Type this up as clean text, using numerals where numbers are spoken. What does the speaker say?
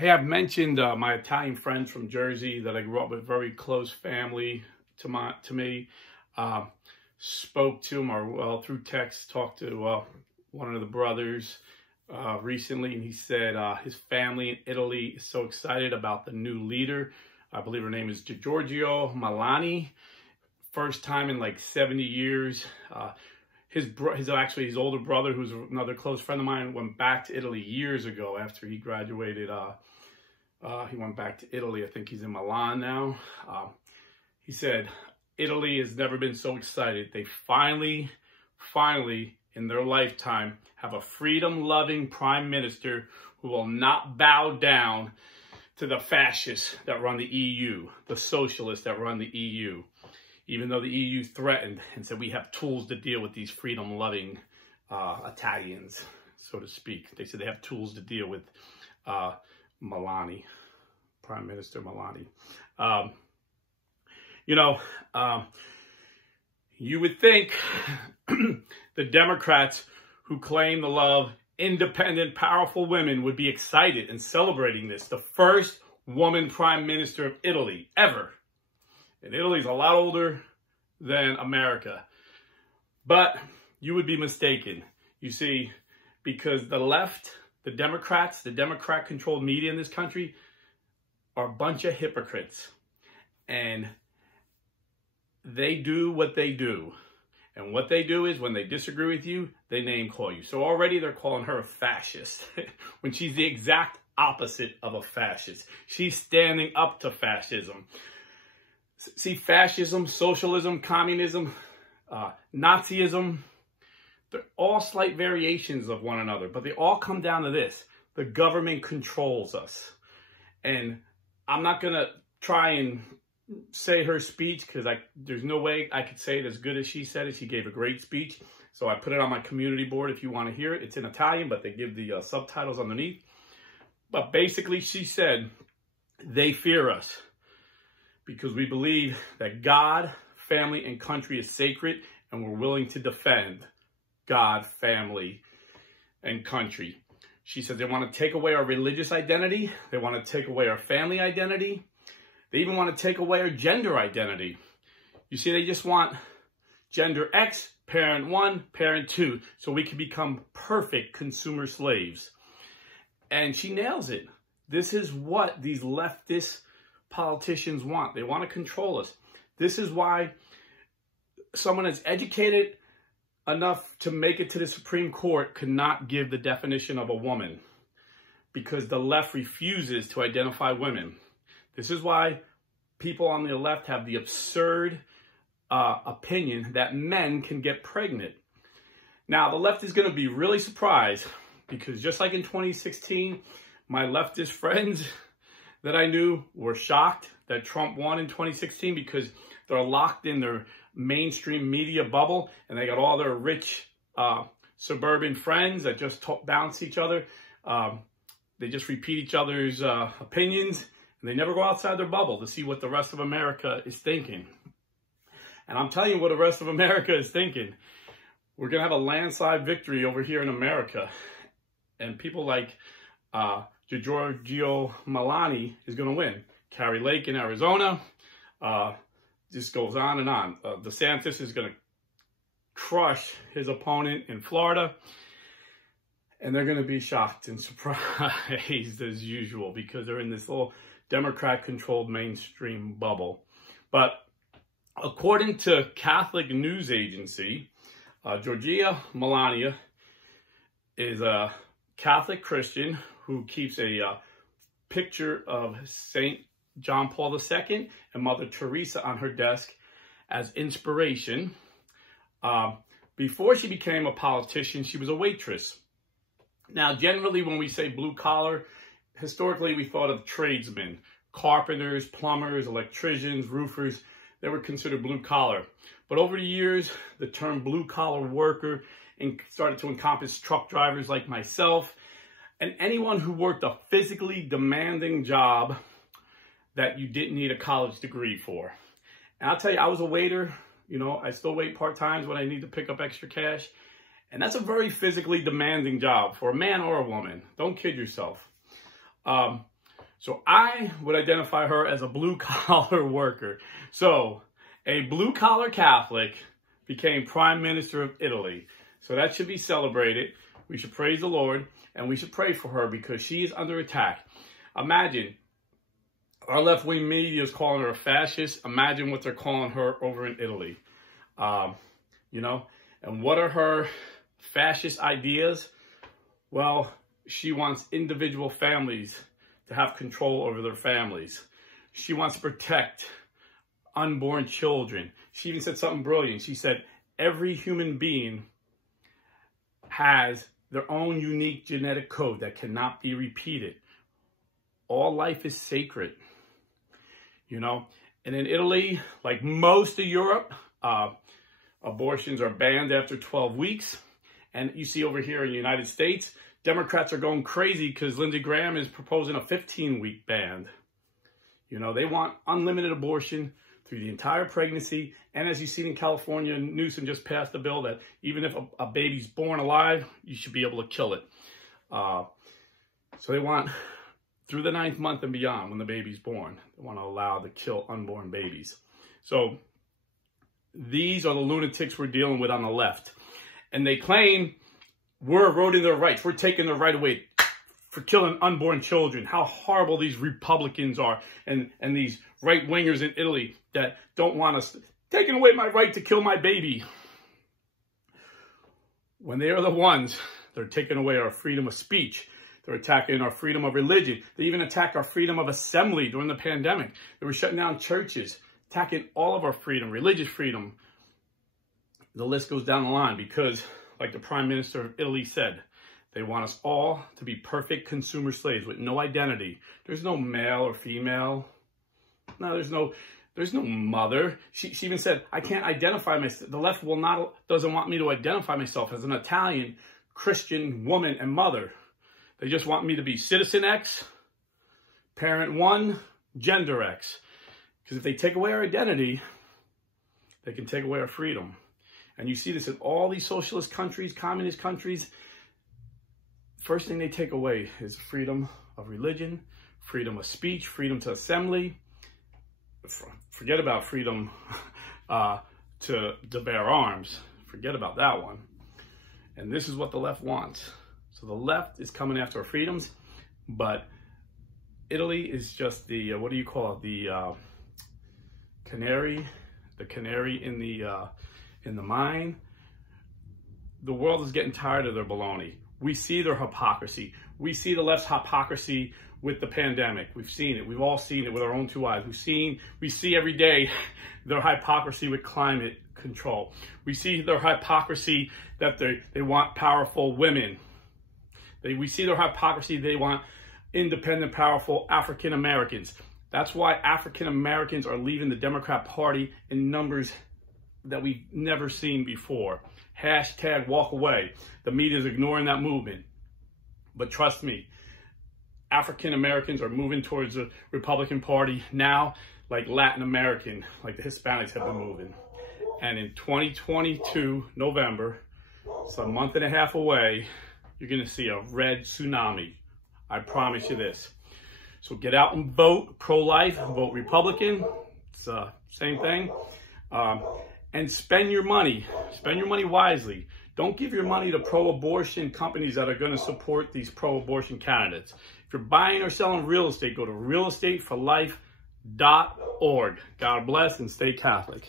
Hey, I've mentioned my Italian friends from Jersey that I grew up with, very close family to me. Uh, Spoke to them, or well, through text, talked to one of the brothers recently, and he said his family in Italy is so excited about the new leader. I believe her name is Giorgio Meloni. First time in like 70 years. His older brother, who's another close friend of mine, went back to Italy years ago after he graduated. He went back to Italy. I think he's in Milan now. He said Italy has never been so excited. They finally, in their lifetime, have a freedom-loving prime minister who will not bow down to the fascists that run the EU, the socialists that run the EU. Even though the EU threatened and said we have tools to deal with these freedom-loving Italians, so to speak. They said they have tools to deal with Meloni, Prime Minister Meloni. You would think the Democrats who claim to love independent, powerful women would be excited and celebrating this. The first woman Prime Minister of Italy ever. And Italy's a lot older than America. But you would be mistaken. You see, because the left, the Democrats, the Democrat-controlled media in this country are a bunch of hypocrites. And they do what they do. And what they do is when they disagree with you, they name call you. So already they're calling her a fascist when she's the exact opposite of a fascist. She's standing up to fascism. See, fascism, socialism, communism, Nazism, they're all slight variations of one another, but they all come down to this. The government controls us. And I'm not going to try and say her speech because there's no way I could say it as good as she said it. She gave a great speech. So I put it on my community board if you want to hear it. It's in Italian, but they give the subtitles underneath. But basically she said, they fear us because we believe that God, family, and country is sacred, and we're willing to defend God, family, and country. She said they want to take away our religious identity. They want to take away our family identity. They even want to take away our gender identity. You see, they just want gender X, parent 1, parent 2, so we can become perfect consumer slaves. And she nails it. This is what these leftist politicians want. They want to control us. This is why someone that's educated enough to make it to the Supreme Court could not give the definition of a woman, because the left refuses to identify women. This is why people on the left have the absurd opinion that men can get pregnant. Now, the left is going to be really surprised because just like in 2016, my leftist friends that I knew were shocked that Trump won in 2016 because they're locked in their mainstream media bubble and they got all their rich suburban friends that just bounce each other. They just repeat each other's opinions, and they never go outside their bubble to see what the rest of America is thinking. And I'm telling you what the rest of America is thinking. We're going to have a landslide victory over here in America. And people like Giorgio Meloni is going to win. Kari Lake in Arizona. Just goes on and on. DeSantis is going to crush his opponent in Florida. And they're going to be shocked and surprised as usual because they're in this little Democrat-controlled mainstream bubble. But according to Catholic News Agency, Giorgia Meloni is a Catholic Christian who keeps a picture of St. John Paul II and Mother Teresa on her desk as inspiration. Before she became a politician, she was a waitress. Now, generally, when we say blue collar, historically, we thought of tradesmen, carpenters, plumbers, electricians, roofers. They were considered blue collar. But over the years, the term blue collar worker started to encompass truck drivers like myself and anyone who worked a physically demanding job that you didn't need a college degree for. And I'll tell you, I was a waiter. You know, I still wait part-time when I need to pick up extra cash. And that's a very physically demanding job for a man or a woman. Don't kid yourself. So I would identify her as a blue-collar worker. So a blue-collar Catholic became Prime Minister of Italy. So that should be celebrated. We should praise the Lord, and we should pray for her because she is under attack. Imagine, our left-wing media is calling her a fascist. Imagine what they're calling her over in Italy. You know, and what are her fascist ideas? Well, she wants individual families to have control over their families. She wants to protect unborn children. She even said something brilliant. She said, every human being has their own unique genetic code that cannot be repeated. All life is sacred, you know. And in Italy, like most of Europe, abortions are banned after 12 weeks. And you see over here in the United States, Democrats are going crazy because Lindsey Graham is proposing a 15-week ban. You know, they want unlimited abortion through the entire pregnancy. And as you've seen in California, Newsom just passed a bill that even if a baby's born alive, you should be able to kill it. So they want, through the 9th month and beyond, when the baby's born, they want to allow to kill unborn babies. So these are the lunatics we're dealing with on the left. And they claim we're eroding their rights. We're taking their right away for killing unborn children. How horrible these Republicans are and these right-wingers in Italy that don't want us taking away my right to kill my baby. When they are the ones, they're taking away our freedom of speech. They're attacking our freedom of religion. They even attacked our freedom of assembly during the pandemic. They were shutting down churches, attacking all of our freedom, religious freedom. The list goes down the line because, like the Prime Minister of Italy said, they want us all to be perfect consumer slaves with no identity. There's no male or female. No, there's no mother. She even said, I can't identify myself. The left doesn't want me to identify myself as an Italian Christian woman and mother. They just want me to be citizen X, parent 1, gender X. Because if they take away our identity, they can take away our freedom. And you see this in all these socialist countries, communist countries. First thing they take away is freedom of religion, freedom of speech, freedom to assembly. Forget about freedom to bear arms. Forget about that one. And this is what the left wants. So the left is coming after our freedoms, but Italy is just the, what do you call it? The canary in the mine. The world is getting tired of their baloney. We see their hypocrisy. We see the left's hypocrisy with the pandemic. We've seen it. We've all seen it with our own 2 eyes. We see every day their hypocrisy with climate control. We see their hypocrisy that they want powerful women. We see their hypocrisy. They want independent, powerful African Americans. That's why African Americans are leaving the Democrat Party in numbers that we've never seen before. Hashtag walk away. The media is ignoring that movement. But trust me, African Americans are moving towards the Republican Party now, like Latin American, like the Hispanics have been moving. And in 2022, November, it's a month and a half away, you're going to see a red tsunami. I promise you this. So get out and vote pro-life, vote Republican. It's the same thing. And spend your money. Spend your money wisely. Don't give your money to pro-abortion companies that are going to support these pro-abortion candidates. If you're buying or selling real estate, go to realestateforlife.org. God bless and stay Catholic.